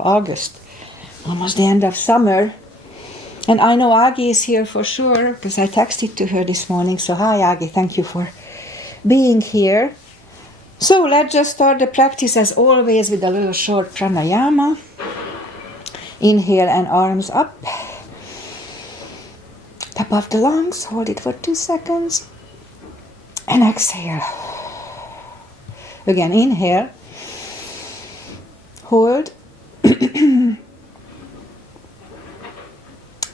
August, almost the end of summer. And I know Aggie is here for sure because I texted to her this morning. So hi Aggie, thank you for being here. So let's just start the practice as always with a little short pranayama. Inhale and arms up. Top of the lungs, hold it for 2 seconds. And exhale. Again, inhale. Hold. And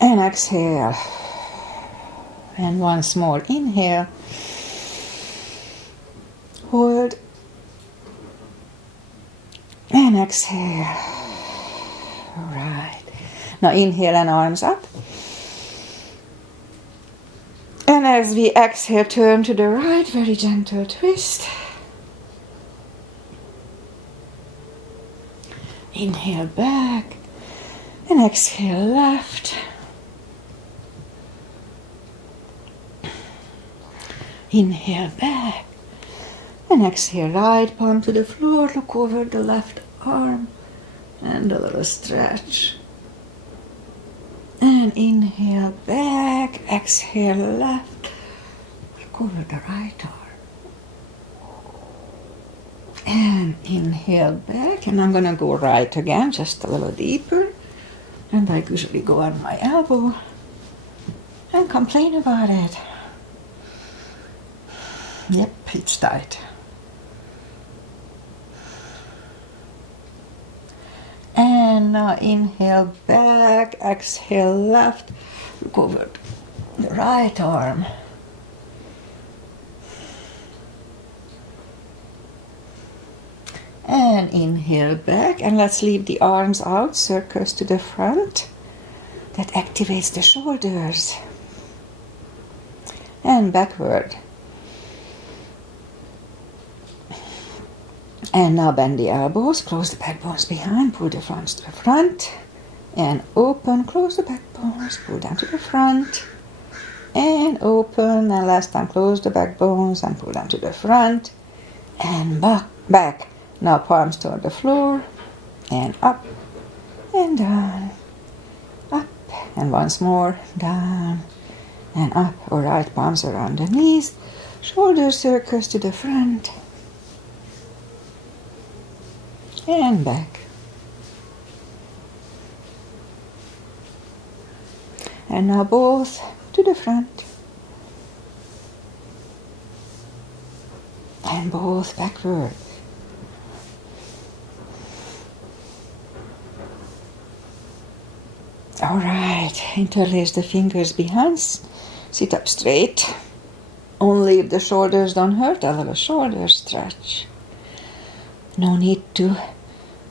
exhale. And once more, inhale. Hold. And exhale. All right. Now inhale and arms up. And as we exhale, turn to the right, very gentle twist. Inhale back. And exhale left. Inhale back. And exhale right palm to the floor. Look over the left arm. And a little stretch. And inhale back. Exhale left. Look over the right arm. And inhale back. And I'm going to go right again, just a little deeper. And I usually go on my elbow and complain about it. Yep, it's tight. And now inhale back, exhale left, look over the right arm. And inhale back, and let's leave the arms out, circles to the front. That activates the shoulders. And backward. And now bend the elbows, close the backbones behind, pull the fronts to the front, and open, close the backbones, pull down to the front, and open, and last time close the backbones and pull down to the front, and back. Now palms toward the floor, and up, and down, up, and once more, down, and up. All right, palms around the knees, shoulder circles to the front, and back. And now both to the front. And both backward. All right, interlace the fingers behind. Sit up straight. Only if the shoulders don't hurt, a little shoulder stretch. No need to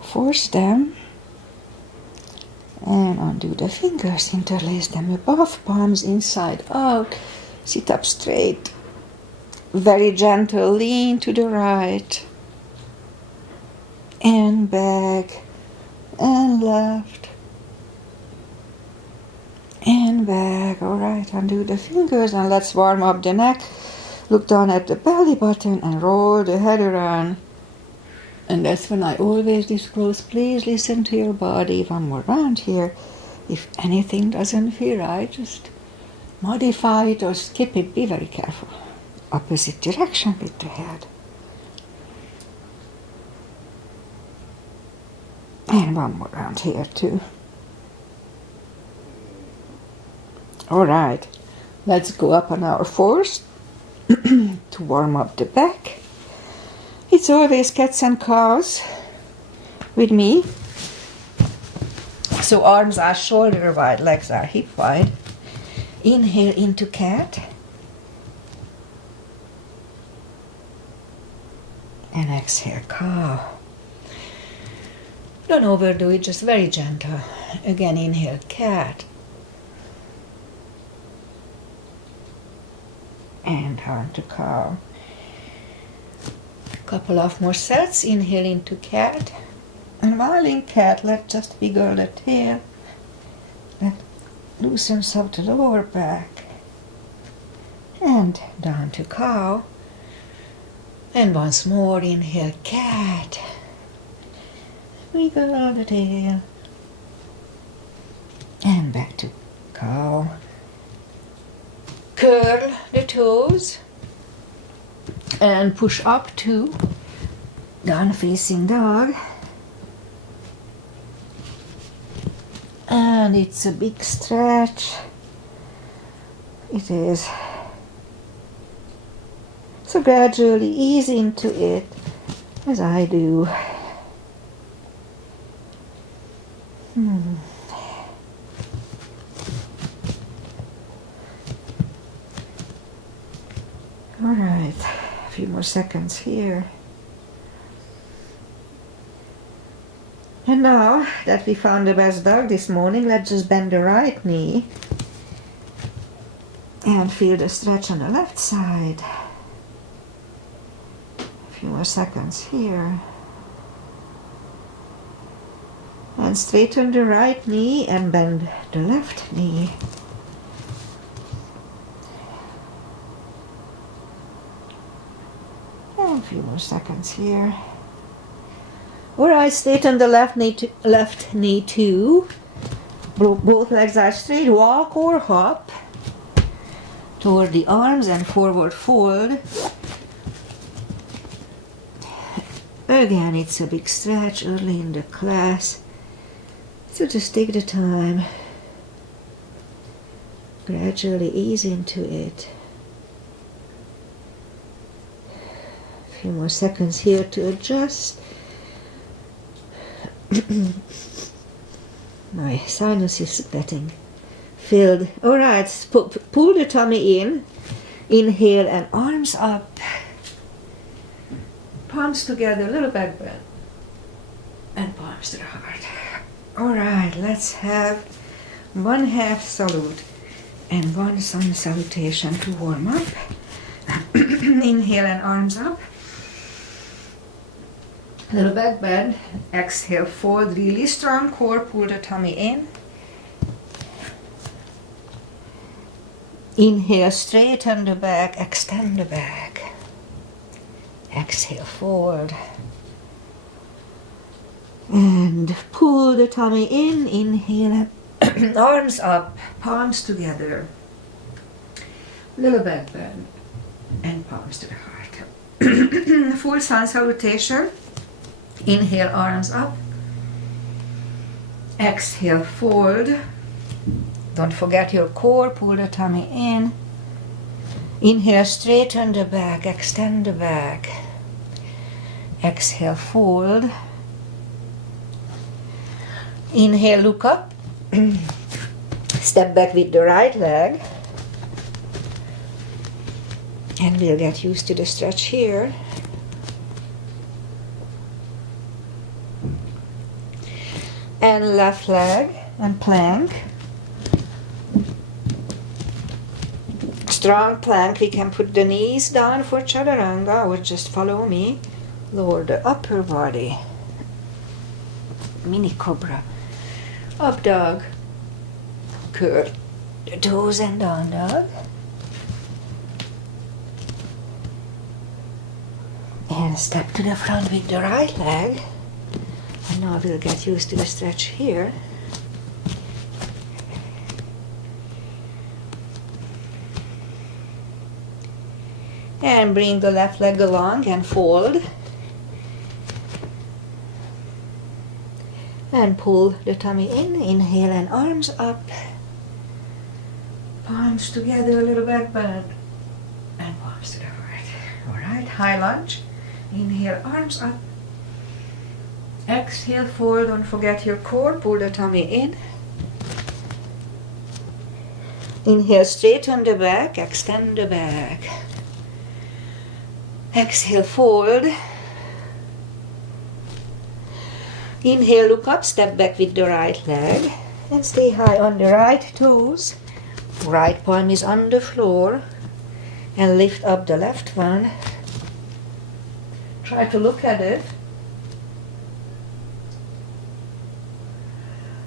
force them. And undo the fingers, interlace them above, palms inside out. Sit up straight. Very gentle, lean to the right. And back. And left. And back. All right, undo the fingers and let's warm up the neck. Look down at the belly button and roll the head around. And that's when I always disclose, please listen to your body. One more round here. If anything doesn't feel right, just modify it or skip it. Be very careful. Opposite direction with the head. And one more round here too. All right, let's go up on our fours to warm up the back. It's always cats and cows with me. So arms are shoulder wide, legs are hip wide. Inhale into cat. And exhale, cow. Don't overdo it, just very gentle. Again, inhale, cat. And turn to cow. Couple of more sets. Inhale into cat. And while in cat, let's just wiggle the tail. That loosens up the lower back. And down to cow. And once more, inhale cat. Wiggle the tail. And back to cow. Curl the toes. And push up to down facing dog. And it's a big stretch. It is. So gradually ease into it as I do. All right, a few more seconds here. And now that we found the best dog this morning, let's just bend the right knee and feel the stretch on the left side. A few more seconds here. And straighten the right knee and bend the left knee. And a few more seconds here. Alright, straighten the left knee too. Both legs are straight. Walk or hop toward the arms and forward fold. Again, it's a big stretch early in the class. So just take the time. Gradually ease into it. A few more seconds here to adjust. My sinus is getting filled. Alright, pull the tummy in. Inhale and arms up. Palms together, little back bend. And palms to the heart. Alright, let's have one half salute and one sun salutation to warm up. Inhale and arms up. Little back bend. Exhale, fold, really strong core, pull the tummy in. Inhale, straighten the back, extend the back. Exhale, fold. And pull the tummy in, inhale, arms up, palms together. Little back bend and palms to the heart. Full sun salutation. Inhale, arms up. Exhale, fold. Don't forget your core, pull the tummy in. Inhale, straighten the back, extend the back. Exhale, fold. Inhale, look up. Step back with the right leg. And we'll get used to the stretch here. And left leg and plank. Strong plank. We can put the knees down for chaturanga or just follow me. Lower the upper body. Mini cobra. Up dog. Curl the toes and down dog. And step to the front with the right leg. And now we'll get used to the stretch here. And bring the left leg along and fold. And pull the tummy in. Inhale and arms up. Palms together, a little back bend. And palms to the heart. Alright, high lunge. Inhale, arms up. Exhale, fold. Don't forget your core. Pull the tummy in. Inhale, straighten the back. Extend the back. Exhale, fold. Inhale, look up. Step back with the right leg. And stay high on the right toes. Right palm is on the floor. And lift up the left one. Try to look at it.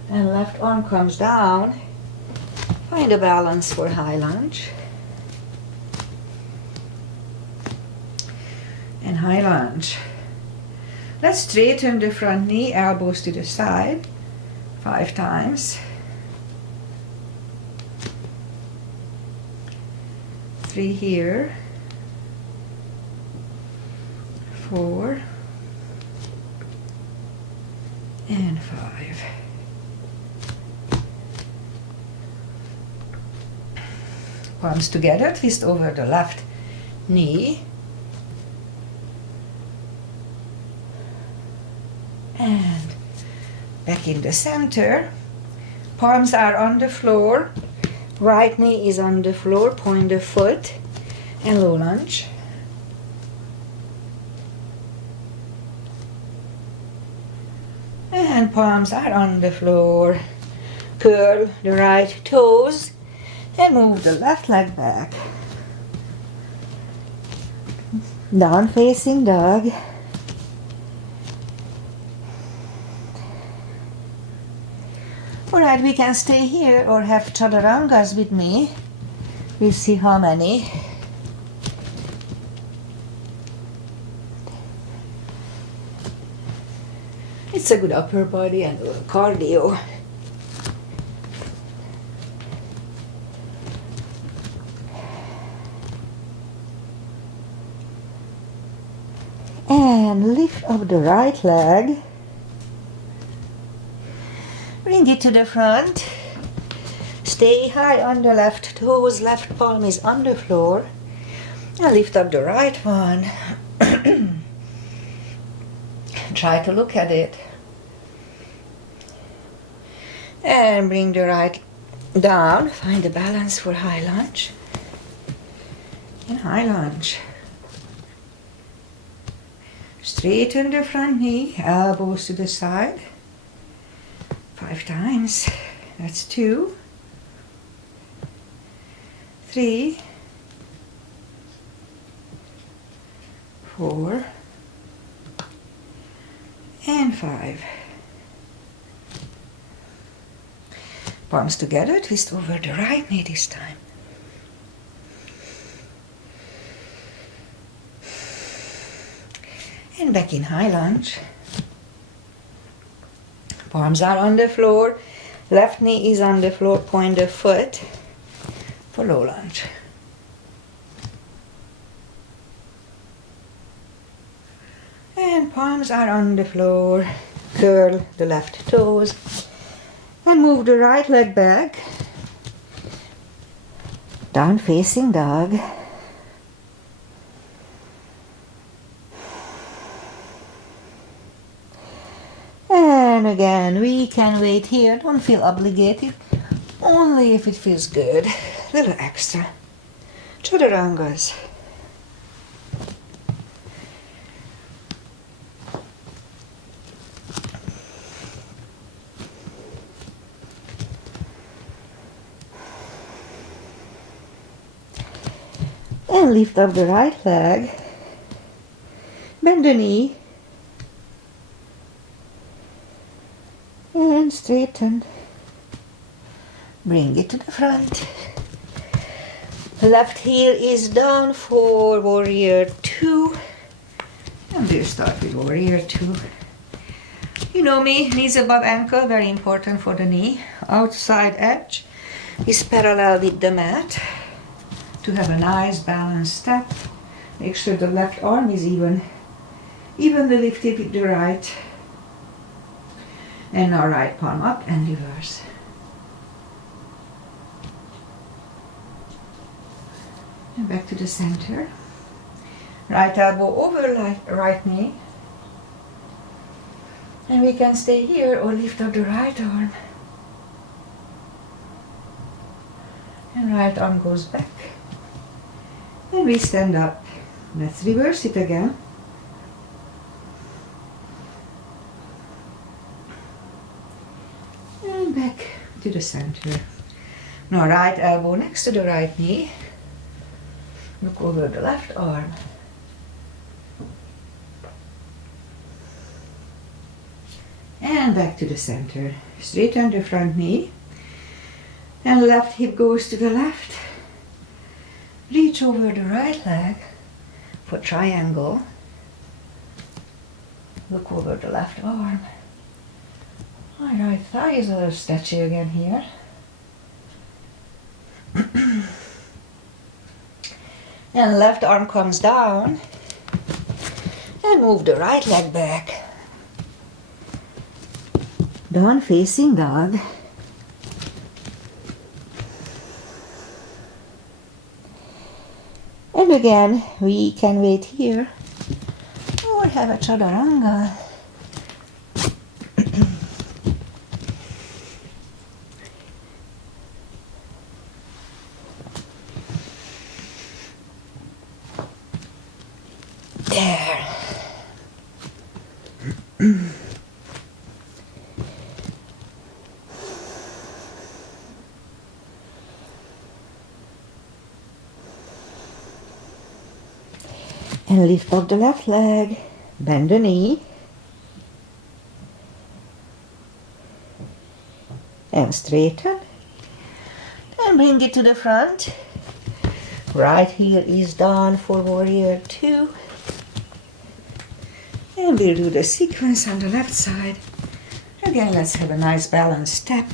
And left arm comes down. Find a balance for high lunge. And high lunge. Let's straighten the front knee, elbows to the side, 5 times. 3 here, 4, and 5. Palms together, twist over the left knee. And back in the center. Palms are on the floor. Right knee is on the floor, point the foot, and low lunge. And palms are on the floor. Curl the right toes and move the left leg back. Down facing dog. Alright, we can stay here or have chaturangas with me. We'll see how many. It's a good upper body and cardio. And lift up the right leg. Bring it to the front. Stay high on the left toes. Left palm is on the floor. And lift up the right one. Try to look at it. And bring the right down. Find the balance for high lunge. And high lunge. Straighten the front knee, elbows to the side. 5 times. That's 2, 3, 4, and 5. Palms together, twist over the right knee this time. And back in high lunge. Palms are on the floor. Left knee is on the floor. Point the foot for low lunge. And palms are on the floor. Curl the left toes. And move the right leg back. Down facing dog. And again, we can wait here. Don't feel obligated. Only if it feels good. A little extra. Chaturangas. And lift up the right leg. Bend the knee. And straighten. Bring it to the front. Left heel is down for warrior 2. And we'll start with warrior 2. You know me, knees above ankle, very important for the knee. Outside edge is parallel with the mat. To have a nice balanced step. Make sure the left arm is evenly lifted with the right. And now right palm up and reverse. And back to the center. Right elbow over right knee. And we can stay here or lift up the right arm. And right arm goes back. And we stand up. Let's reverse it again. And back to the center. Now right elbow next to the right knee. Look over the left arm. And back to the center. Straighten the front knee. And left hip goes to the left. Reach over the right leg for triangle. Look over the left arm. My right thigh is a little stretchy again here. And left arm comes down. And move the right leg back. Down facing dog. And again, we can wait here or have a chaturanga. There. And lift up the left leg, bend the knee, and straighten, and bring it to the front. Right heel is down for warrior 2. And we'll do the sequence on the left side. Again, let's have a nice balanced step.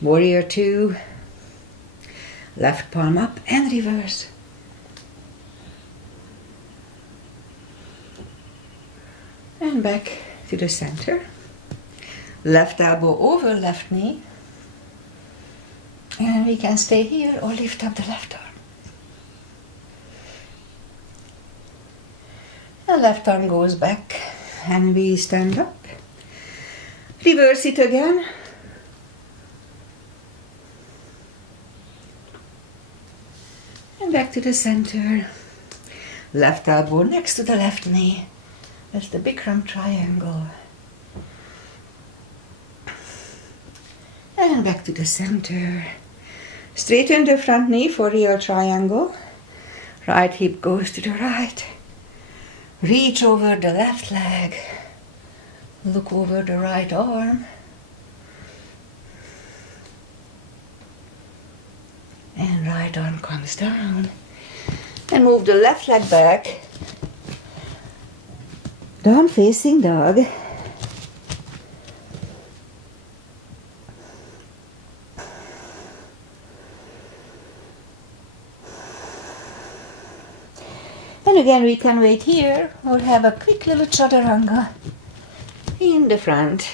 Warrior 2. Left palm up and reverse. And back to the center. Left elbow over left knee. And we can stay here or lift up the left arm. The left arm goes back and we stand up. Reverse it again. And back to the center. Left elbow next to the left knee. That's the Bikram triangle. And back to the center. Straighten the front knee for real triangle. Right hip goes to the right. Reach over the left leg. Look over the right arm. And right arm comes down. And move the left leg back. Down facing dog. And again we can wait here or have a quick little chaturanga in the front.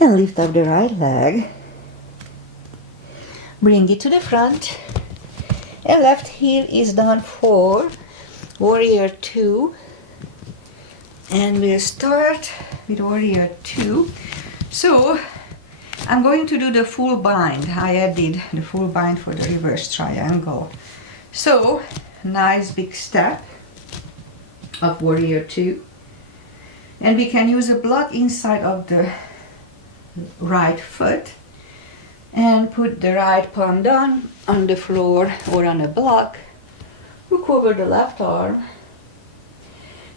And lift up the right leg. Bring it to the front. And left heel is down for warrior 2. And we'll start with warrior 2. So I'm going to do the full bind. I added the full bind for the reverse triangle. So nice big step of warrior 2. And we can use a block inside of the right foot and put the right palm down on the floor or on a block. Look over the left arm.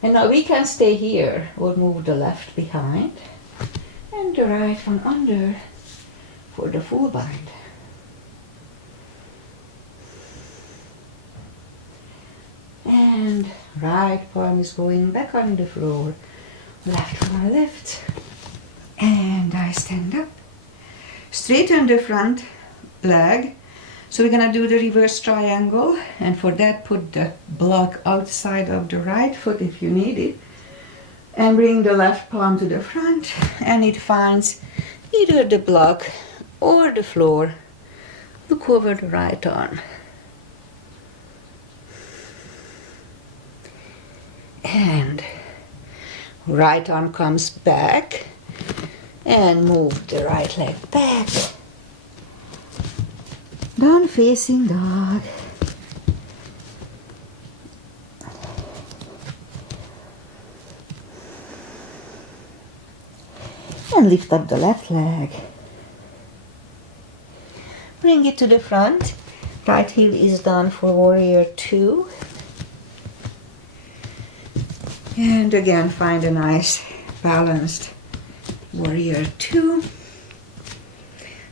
And now we can stay here or move the left behind and the right one under for the full bind. And right palm is going back on the floor. Left one lifts. And I stand up. Straighten the front leg. So we're gonna do the reverse triangle, and for that put the block outside of the right foot if you need it. And bring the left palm to the front, and it finds either the block or the floor. Look over the right arm. And right arm comes back. And move the right leg back. Down facing dog. And lift up the left leg. Bring it to the front. Right heel is down for warrior 2. And again, find a nice balanced warrior 2.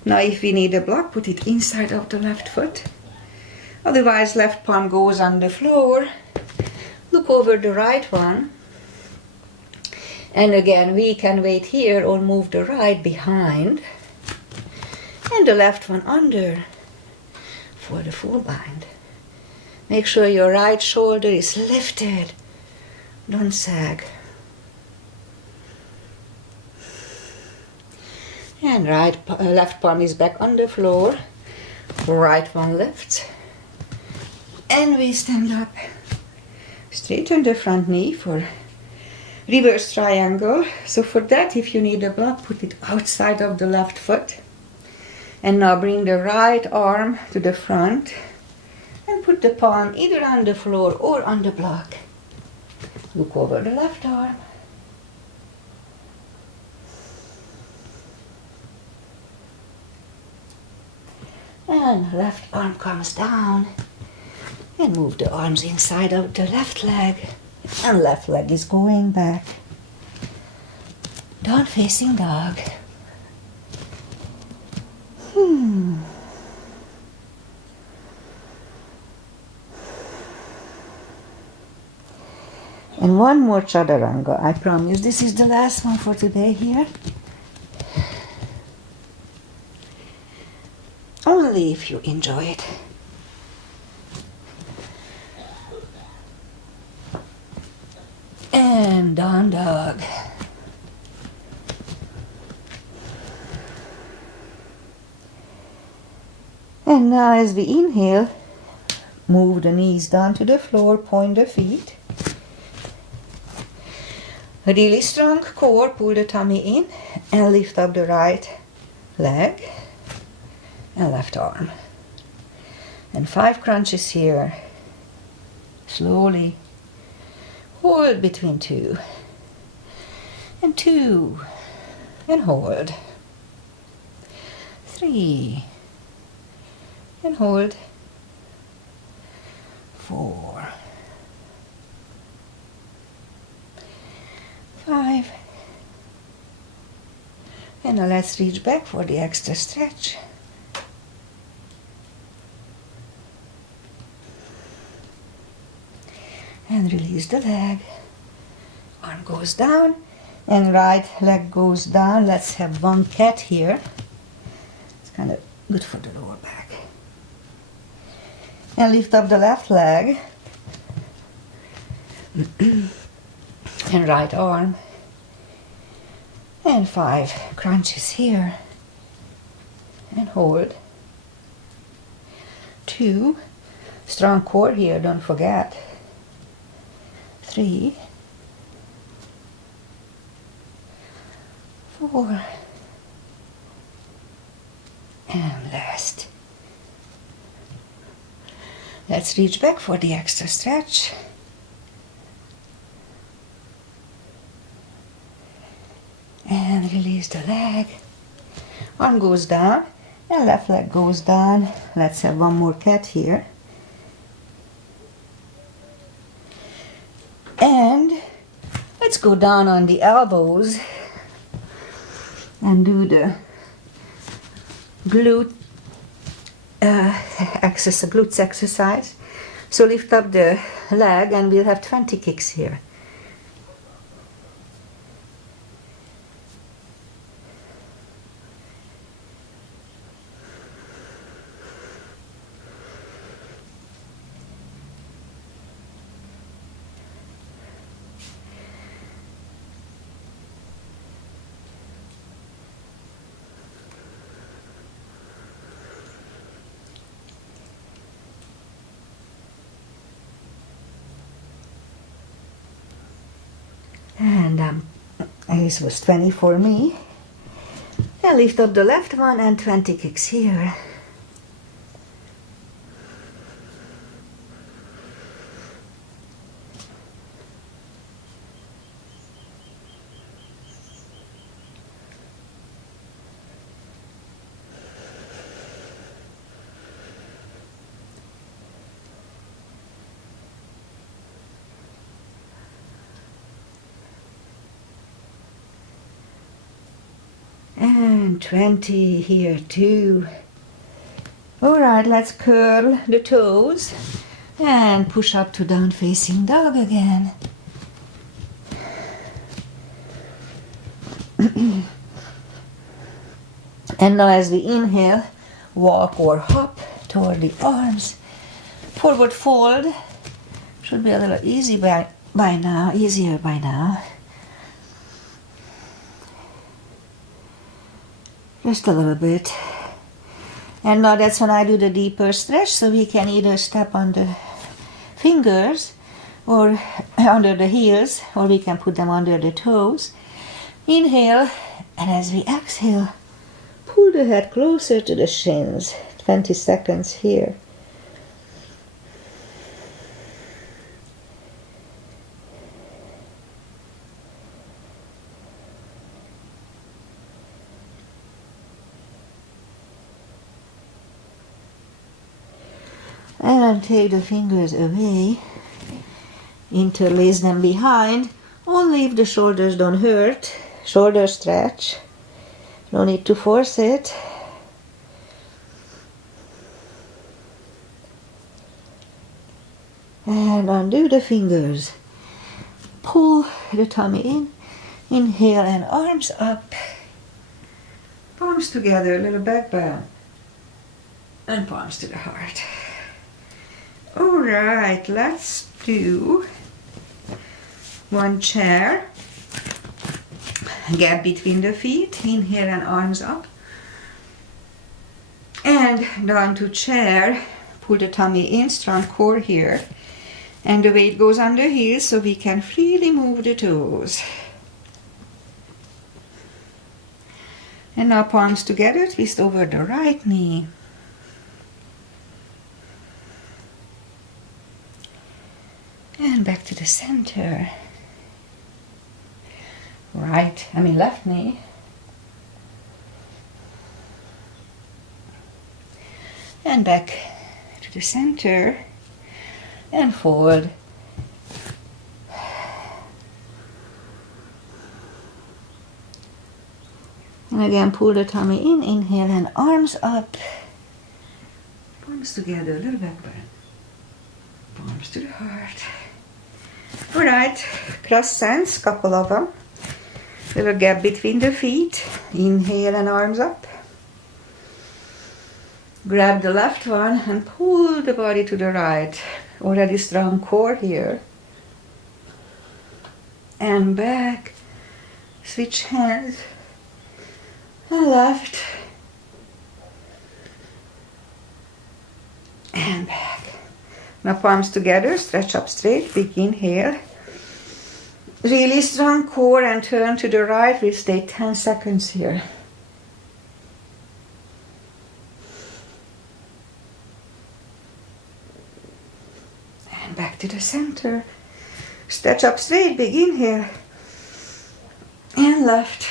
Now if we need a block, put it inside of the left foot. Otherwise, left palm goes on the floor. Look over the right one. And again, we can wait here or move the right behind. And the left one under for the full bind. Make sure your right shoulder is lifted. Don't sag. And left palm is back on the floor. Right one lifts. And we stand up. Straighten the front knee for reverse triangle. So for that, if you need a block, put it outside of the left foot. And now bring the right arm to the front and put the palm either on the floor or on the block. Look over the left arm. And left arm comes down. And move the arms inside of the left leg. And left leg is going back. Down facing dog. And one more chaturanga, I promise. This is the last one for today here. Only if you enjoy it. And down dog. And now as we inhale, move the knees down to the floor, point the feet. A really strong core, pull the tummy in and lift up the right leg and left arm. And 5 crunches here. Slowly hold between 2 and 2 and hold. 3 and hold. 4, 5, and now let's reach back for the extra stretch. And release the leg. Arm goes down and right leg goes down. Let's have one cat here. It's kind of good for the lower back. And lift up the left leg. And right arm. And 5 crunches here. And hold. 2. Strong core here, don't forget. 3. 4. And last. Let's reach back for the extra stretch. And release the leg. Arm goes down and left leg goes down. Let's have one more cat here. And let's go down on the elbows and do the glutes exercise. So lift up the leg and we'll have 20 kicks here. And this was 20 for me. And lift up the left one and 20 kicks here. And 20 here too. Alright, let's curl the toes and push up to down facing dog again. And now as we inhale, walk or hop toward the arms. Forward fold. Should be a little easier by now. Just a little bit. And now that's when I do the deeper stretch, so we can either step on the fingers or under the heels, or we can put them under the toes. Inhale, and as we exhale, pull the head closer to the shins. 20 seconds here. And take the fingers away, interlace them behind, only if the shoulders don't hurt. Shoulder stretch, no need to force it. And undo the fingers. Pull the tummy in, inhale and arms up. Palms together, little back bend. And palms to the heart. Alright, let's do one chair. Gap between the feet. Inhale and arms up. And down to chair. Pull the tummy in, strong core here. And the weight goes under heels so we can freely move the toes. And now palms together, twist over the right knee. And back to the center. Left knee. And back to the center. And forward. And again, pull the tummy in, inhale and arms up. Palms together, a little back bend. Palms to the heart. Alright, cross-sense, couple of them. Little gap between the feet. Inhale and arms up. Grab the left one and pull the body to the right. Already strong core here. And back. Switch hands. And left. And back. Now palms together, stretch up straight, big inhale. Really strong core and turn to the right. We'll stay 10 seconds here. And back to the center. Stretch up straight, big inhale. And left.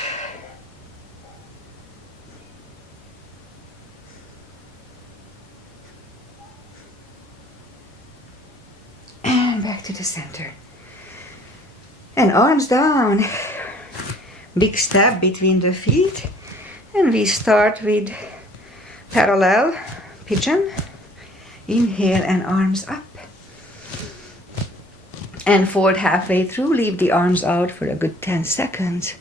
And back to the center. And arms down. Big step between the feet. And we start with parallel pigeon. Inhale and arms up. And fold halfway through. Leave the arms out for a good 10 seconds.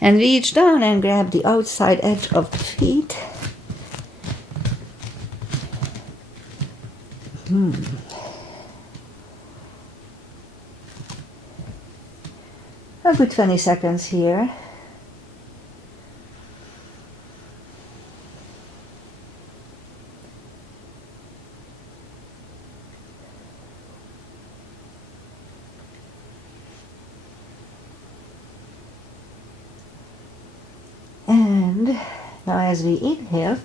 And reach down and grab the outside edge of the feet. A good 20 seconds here. And now as we inhale,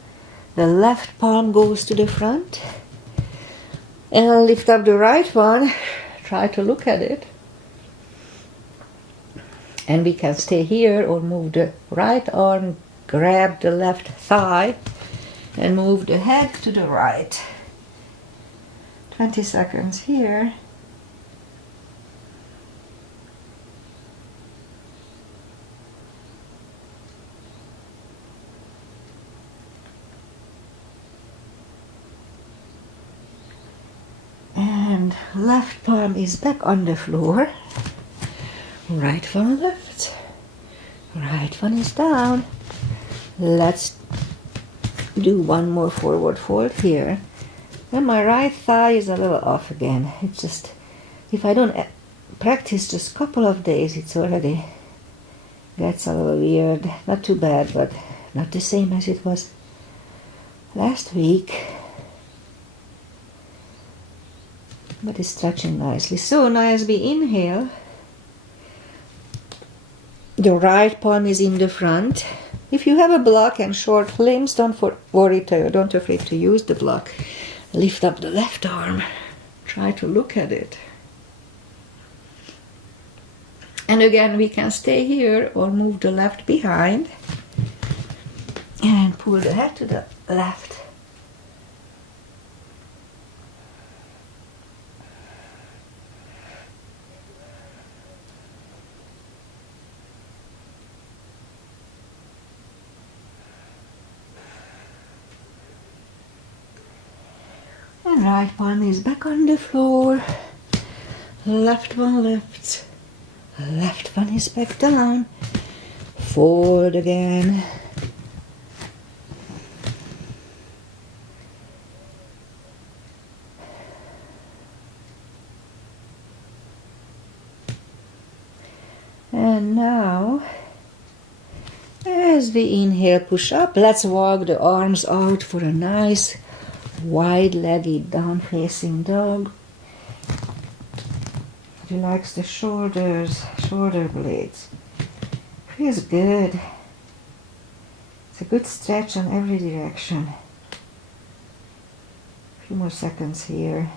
the left palm goes to the front. And I'll lift up the right one, try to look at it. And we can stay here or move the right arm, grab the left thigh, and move the head to the right. 20 seconds here. And left palm is back on the floor. Right one left. Right one is down. Let's do one more forward fold here. And my right thigh is a little off again. It's just, if I don't practice just a couple of days, it's already gets a little weird. Not too bad, but not the same as it was last week. But it's stretching nicely. So now as we inhale, the right palm is in the front. If you have a block and short limbs, don't afraid to use the block. Lift up the left arm. Try to look at it. And again, we can stay here or move the left behind and pull the head to the left. And right palm is back on the floor. Left one lifts. Left one is back down. Forward again. And now, as we inhale, push up. Let's walk the arms out for a nice wide-legged down-facing dog. Relax the shoulders, shoulder blades. Feels good. It's a good stretch in every direction. A few more seconds here.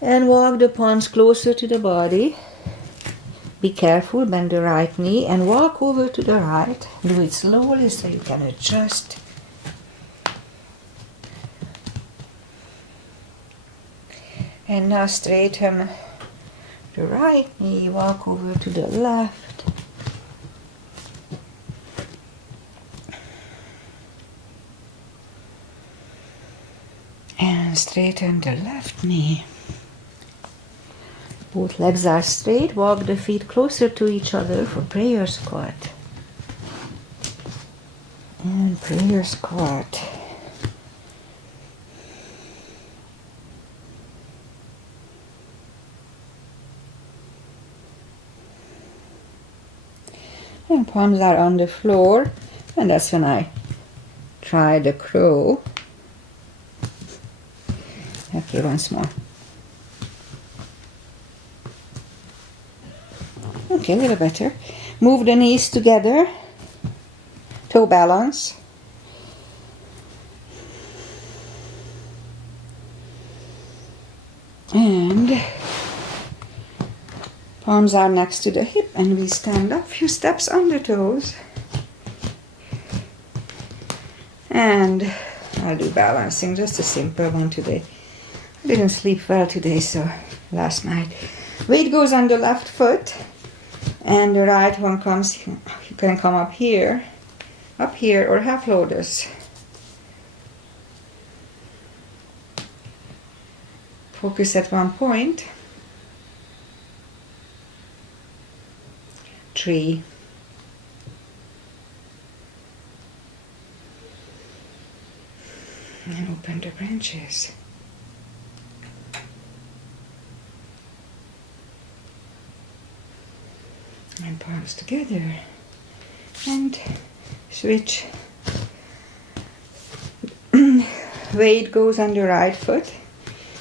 And walk the palms closer to the body. Be careful, bend the right knee and walk over to the right. Do it slowly so you can adjust. And now straighten the right knee, walk over to the left. And straighten the left knee. Both legs are straight. Walk the feet closer to each other for prayer squat. And prayer squat. And palms are on the floor, and that's when I try the crow. Okay, once more. Okay, a little better. Move the knees together. Toe balance. And palms are next to the hip and we stand up, few steps on the toes. And I'll do balancing, just a simple one today. I didn't sleep well today, so last night. Weight goes on the left foot and the right one comes, you can come up here or half lotus. Focus at one point. 3. And open the branches. And palms together. And switch. Weight goes on the right foot.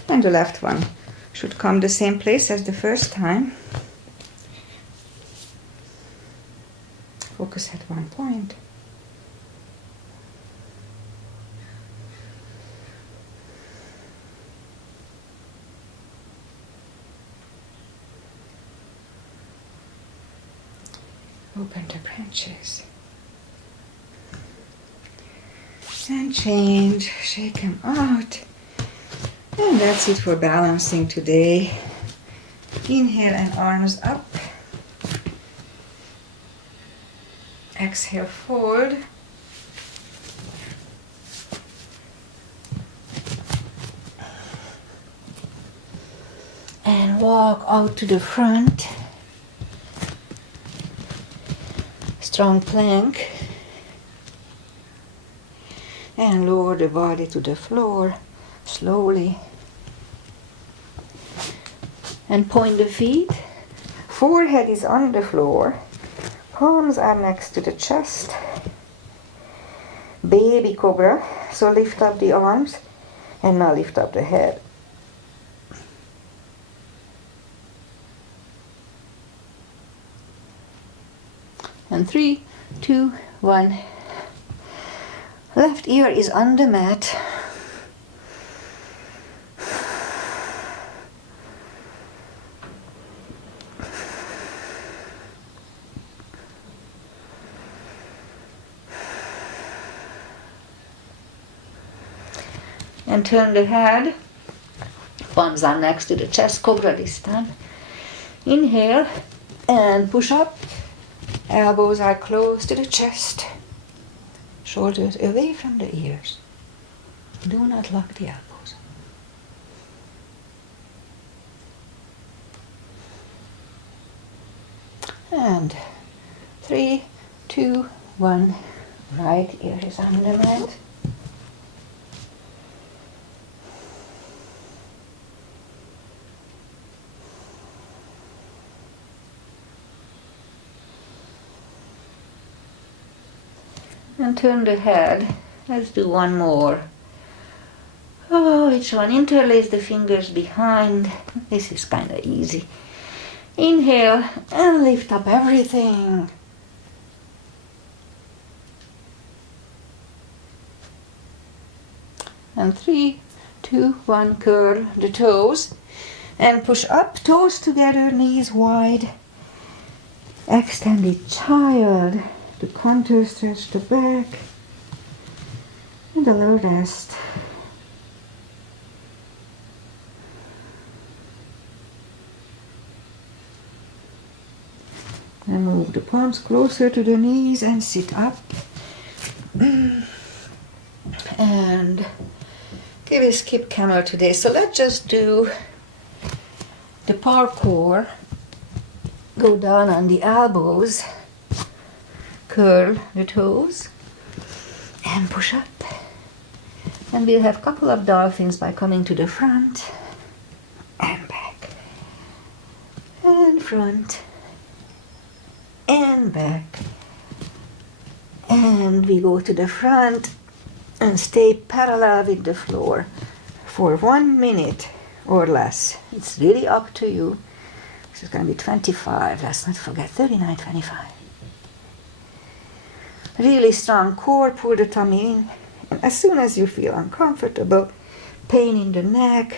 And the left one should come the same place as the first time. Focus at one point. Open the branches. And change, shake them out. And that's it for balancing today. Inhale and arms up. Exhale, fold. and walk out to the front. Strong plank. And lower the body to the floor slowly. And point the feet. Forehead is on the floor. Palms are next to the chest. Baby cobra. So lift up the arms and now lift up the head. And 3, 2, 1. Left ear is on the mat. And turn the head. Palms are next to the chest, cobra this time. Inhale and push up. Elbows are close to the chest. Shoulders away from the ears. Do not lock the elbows. And 3, 2, 1. Right ear is on the mat. And turn the head. Let's do one more. Oh, each one. Interlace the fingers behind. This is kind of easy. Inhale and lift up everything. And 3, 2, 1. Curl the toes and push up. Toes together, knees wide. Extended child. The contour, stretch the back, and a little rest. And move the palms closer to the knees and sit up. And give a skip camel today. So let's just do the parkour. Go down on the elbows. Curl the toes and push up. And we'll have a couple of dolphins by coming to the front and back and front and back. And we go to the front and stay parallel with the floor for 1 minute or less. It's really up to you. This is going to be 25. Let's not forget 39, 25. Really strong core, pull the tummy in. And as soon as you feel uncomfortable, pain in the neck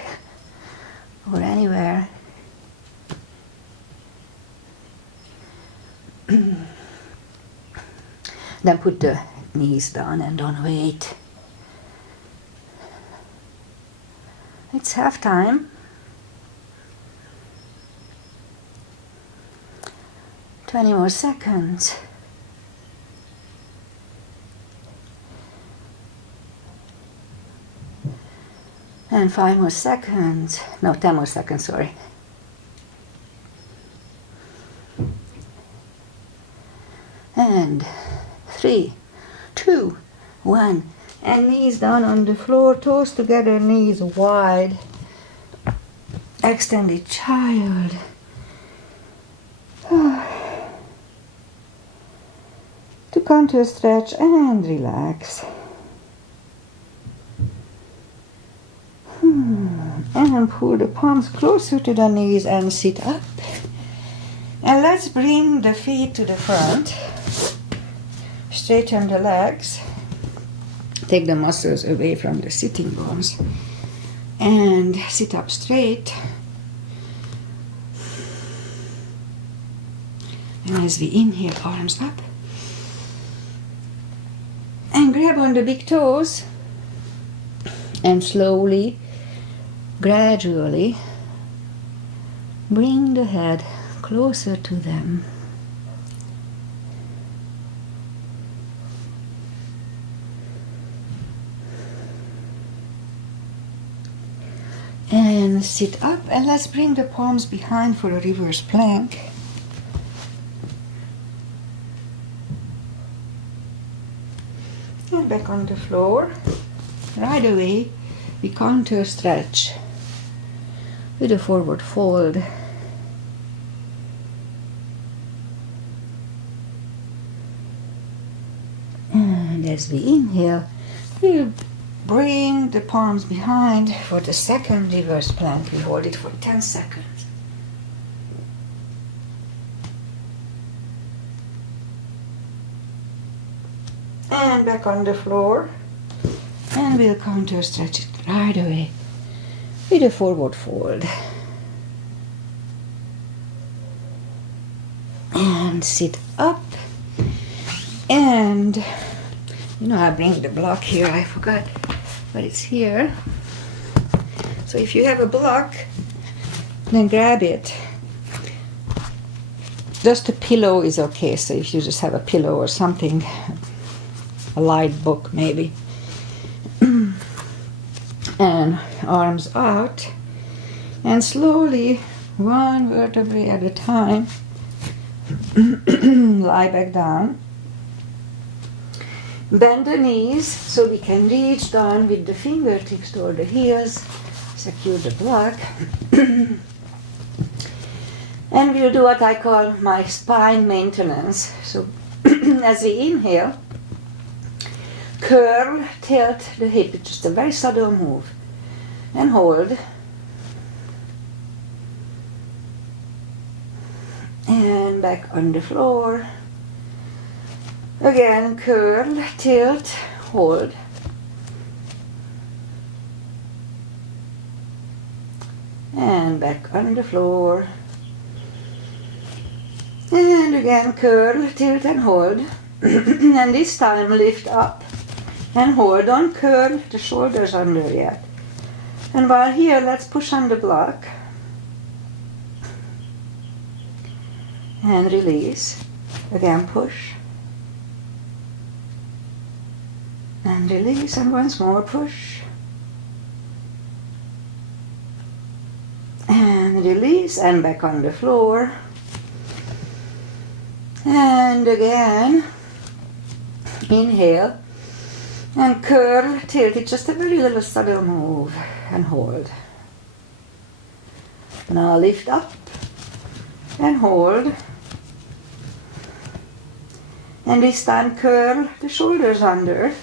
or anywhere, then put the knees down and don't wait. It's half time. 20 more seconds. And 5 more seconds. No, 10 more seconds, sorry. And 3, 2, 1. And knees down on the floor, toes together, knees wide. Extended child. To contour, stretch and relax. And pull the palms closer to the knees and sit up. And let's bring the feet to the front. Straighten the legs. Take the muscles away from the sitting bones. And sit up straight. And as we inhale, arms up. And grab on the big toes. And slowly, gradually, bring the head closer to them. And sit up, and let's bring the palms behind for a reverse plank. And back on the floor. Right away, we counter stretch with a forward fold. And as we inhale, we'll bring the palms behind for the second reverse plank. We hold it for 10 seconds. And back on the floor. And we'll counter stretch it right away with a forward fold. And sit up. And I bring the block here. I forgot, but it's here. So if you have a block, then grab it. Just a pillow is okay. So if you just have a pillow or something, a light book maybe. And arms out, and slowly, one vertebrae at a time, lie back down. Bend the knees so we can reach down with the fingertips toward the heels. Secure the block. And we'll do what I call my spine maintenance. So as we inhale, curl, tilt the hip. It's just a very subtle move. And hold. And back on the floor. Again, curl, tilt, hold. And back on the floor. And again, curl, tilt, and hold. And this time lift up and hold. Don't curl the shoulders under yet. And while here, let's push on the block. And release. Again, push. And release, and once more push. And release, and back on the floor. And again, inhale. And curl, tilt. It's just a very little subtle move. And hold. Now lift up. And hold. And this time curl the shoulders under.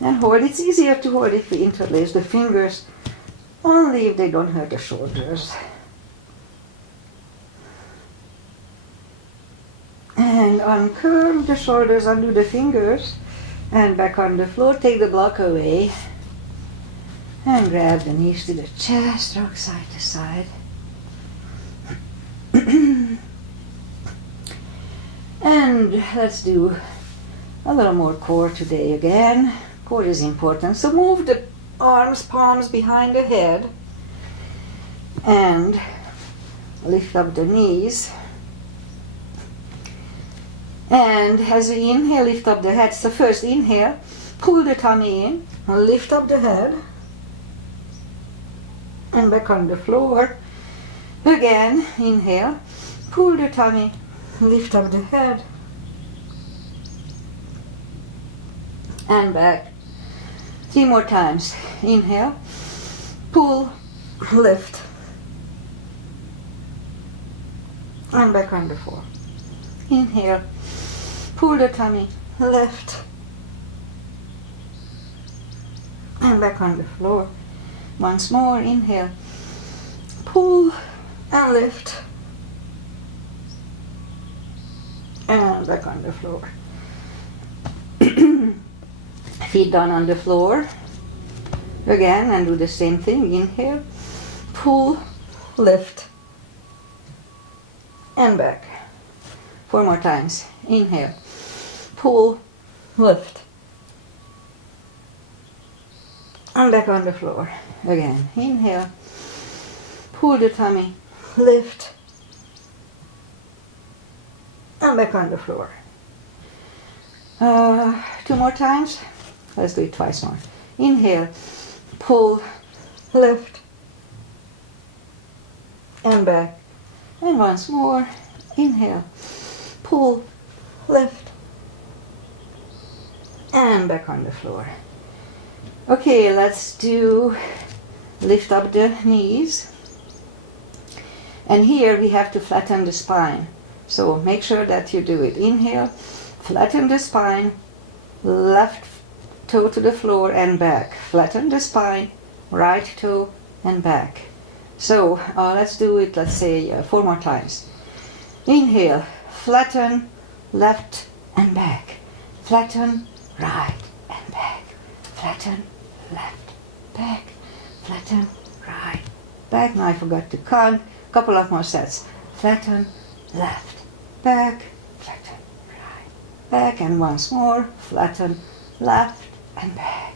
And hold. It's easier to hold if we interlace the fingers, only if they don't hurt the shoulders. And uncurl the shoulders, undo the fingers, and back on the floor. Take the block away. And grab the knees to the chest, rock side to side. And let's do a little more core today again. Core is important. So move the arms, palms behind the head. And lift up the knees. And as we inhale, lift up the head. So first inhale, pull the tummy in, and lift up the head. And back on the floor. Again, inhale, pull the tummy, lift up the head. And back. 3 more times. Inhale, pull, lift. And back on the floor. Inhale, pull the tummy, lift. And back on the floor. Once more, inhale, pull and lift. And back on the floor. Feet down on the floor. Again, and do the same thing. Inhale, pull, lift. And back. 4 more times. Inhale, pull, lift. And back on the floor. Again, inhale, pull the tummy, lift, and back on the floor. 2 more times. Let's do it twice more. Inhale, pull, lift, and back. And once more, inhale, pull, lift, and back on the floor. Okay, let's do lift up the knees. And here we have to flatten the spine. So make sure that you do it. Inhale, flatten the spine, left toe to the floor and back. Flatten the spine, right toe and back. So let's do it, let's say 4 more times. Inhale, flatten, left and back. Flatten, right and back. Flatten, left, back. Flatten, right, back. Now I forgot to count. Couple of more sets. Flatten, left, back, flatten, right, back, and once more. Flatten, left and back.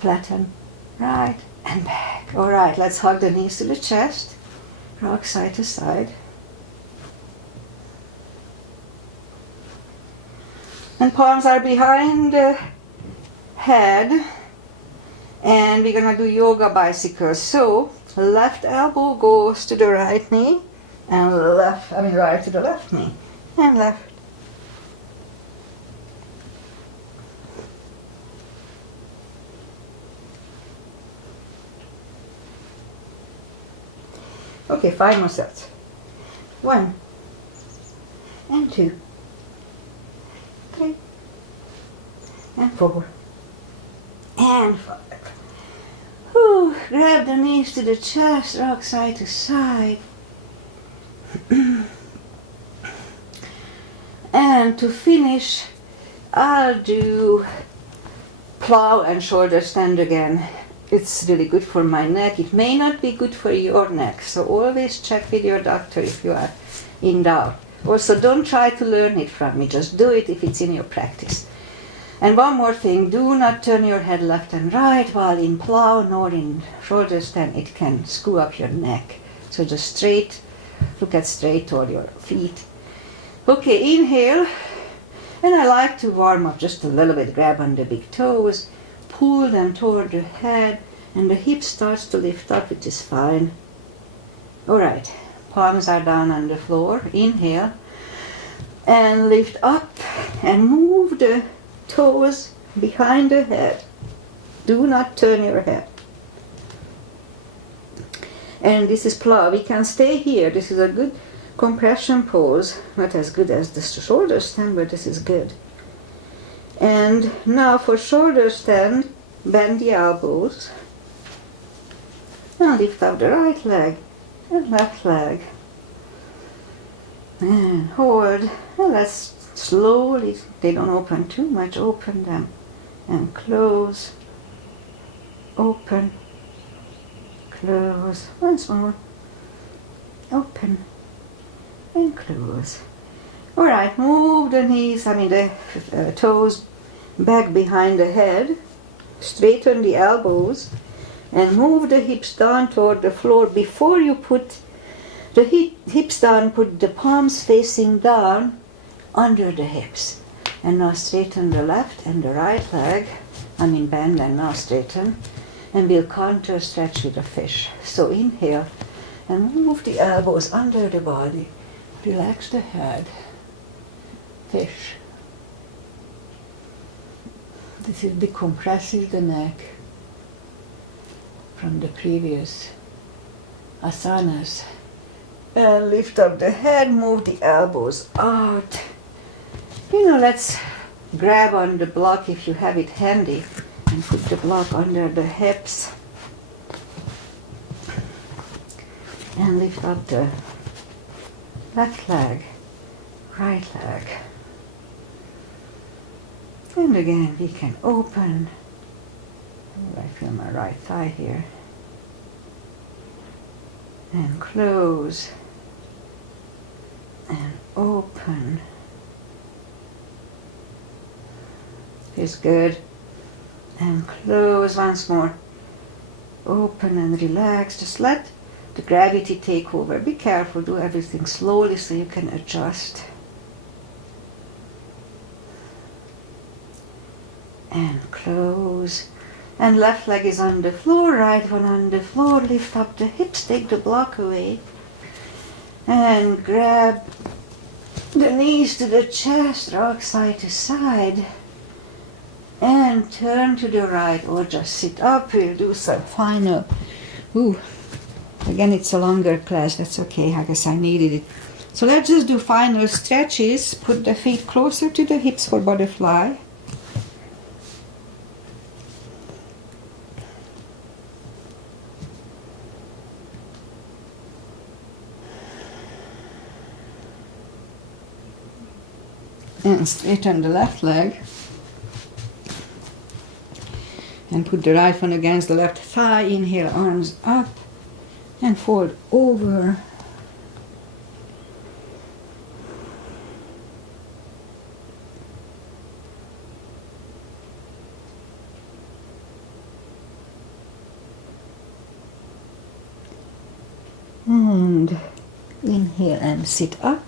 Flatten, right and back. All right, let's hug the knees to the chest. Rock side to side. And palms are behind the head. And we're gonna do yoga bicycles. So left elbow goes to the right knee, and right to the left knee, and left. Okay, 5 more sets. 1, and 2, 3, and 4, and 5. Whew, grab the knees to the chest, rock side to side. And to finish, I'll do plow and shoulder stand again. It's really good for my neck. It may not be good for your neck, so always check with your doctor if you are in doubt. Also, don't try to learn it from me, just do it if it's in your practice. And one more thing, do not turn your head left and right while in plow nor in shoulder stand. It can screw up your neck. So just straight, look at straight toward your feet. Okay, inhale. And I like to warm up just a little bit. Grab on the big toes, pull them toward the head, and the hip starts to lift up, which is fine. All right, palms are down on the floor. Inhale. And lift up and move the toes behind the head. Do not turn your head. And this is plow. We can stay here. This is a good compression pose. Not as good as the shoulder stand, but this is good. And now for shoulder stand, bend the elbows. Now lift up the right leg and left leg. And hold. And let's slowly, they don't open too much, open them and close, open, close, once more, open and close. All right, move the knees, the toes back behind the head, straighten the elbows and move the hips down toward the floor. Before you put the hips down, put the palms facing down under the hips. And now straighten the left and the right leg. Bend and now straighten. And we'll counter stretch with a fish. So inhale and move the elbows under the body. Relax the head. Fish. This is decompresses the neck from the previous asanas. And lift up the head, move the elbows out. Let's grab on the block if you have it handy and put the block under the hips. And lift up the left leg, right leg. And again, we can open. I feel my right thigh here. And close. And open. Feels good. And close once more. Open and relax. Just let the gravity take over. Be careful, do everything slowly so you can adjust. And close. And left leg is on the floor, right one on the floor. Lift up the hips, take the block away. And grab the knees to the chest, rock side to side. And turn to the right or just sit up. We'll do some final. Again, it's a longer class. That's okay. I guess I needed it. So let's just do final stretches. Put the feet closer to the hips for butterfly. And straighten the left leg. And put the right one against the left thigh. Inhale, arms up. And fold over. And inhale and sit up.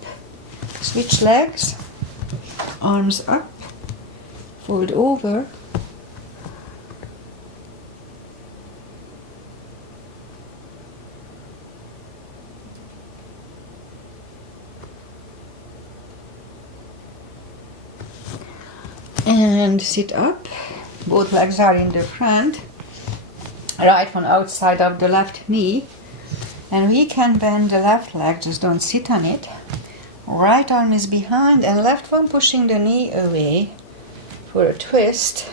Switch legs. Arms up. Fold over. And sit up. Both legs are in the front. Right one outside of the left knee. And we can bend the left leg, just don't sit on it. Right arm is behind and left one pushing the knee away for a twist.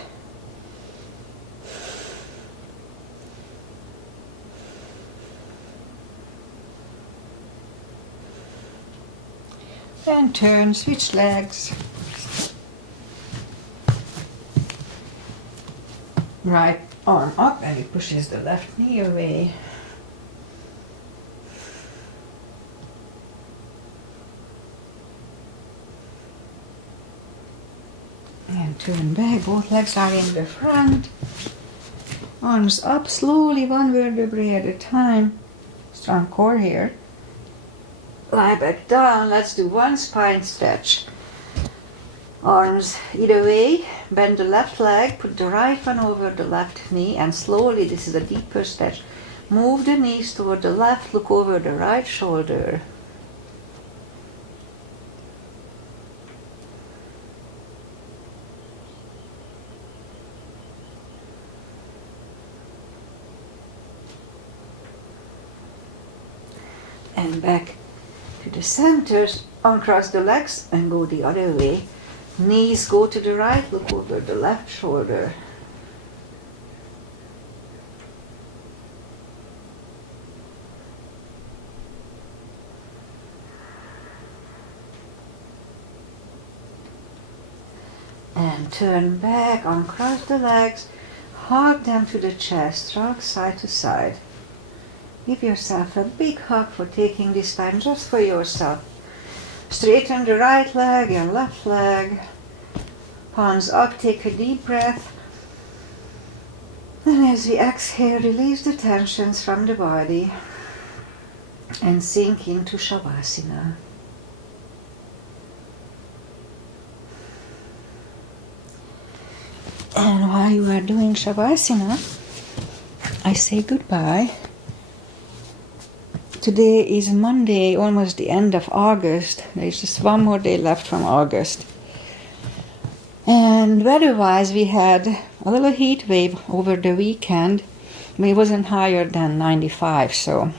And turn, switch legs. Right arm up and it pushes the left knee away. And turn back, both legs are in the front. Arms up slowly, one vertebrae at a time. Strong core here. Lie back down, let's do one spine stretch. Arms either way, bend the left leg, put the right one over the left knee and slowly, this is a deeper stretch, move the knees toward the left, look over the right shoulder. And back to the center, uncross the legs and go the other way. Knees go to the right, look over the left shoulder. And turn back, uncross the legs, hug them to the chest, rock side to side. Give yourself a big hug for taking this time just for yourself. Straighten the right leg and left leg. Palms up, take a deep breath. And as we exhale, release the tensions from the body and sink into Shavasana. And while you are doing Shavasana, I say goodbye. Today is Monday, almost the end of August. There's just one more day left from August. And weather-wise, we had a little heat wave over the weekend. It wasn't higher than 95, so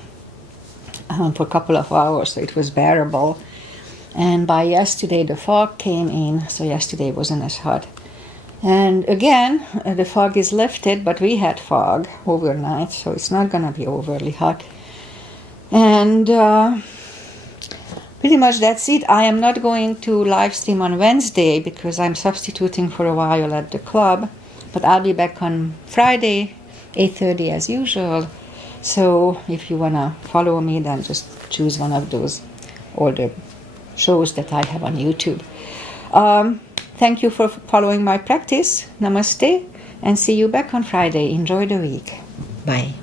for a couple of hours, so it was bearable. And by yesterday, the fog came in, so yesterday wasn't as hot. And again, the fog is lifted, but we had fog overnight, so it's not going to be overly hot. And pretty much that's it. I am not going to live stream on Wednesday because I'm substituting for a while at the club, but I'll be back on Friday, 8:30 as usual. So if you want to follow me, then just choose one of those older shows that I have on YouTube. Thank you for following my practice. Namaste, and see you back on Friday. Enjoy the week. Bye.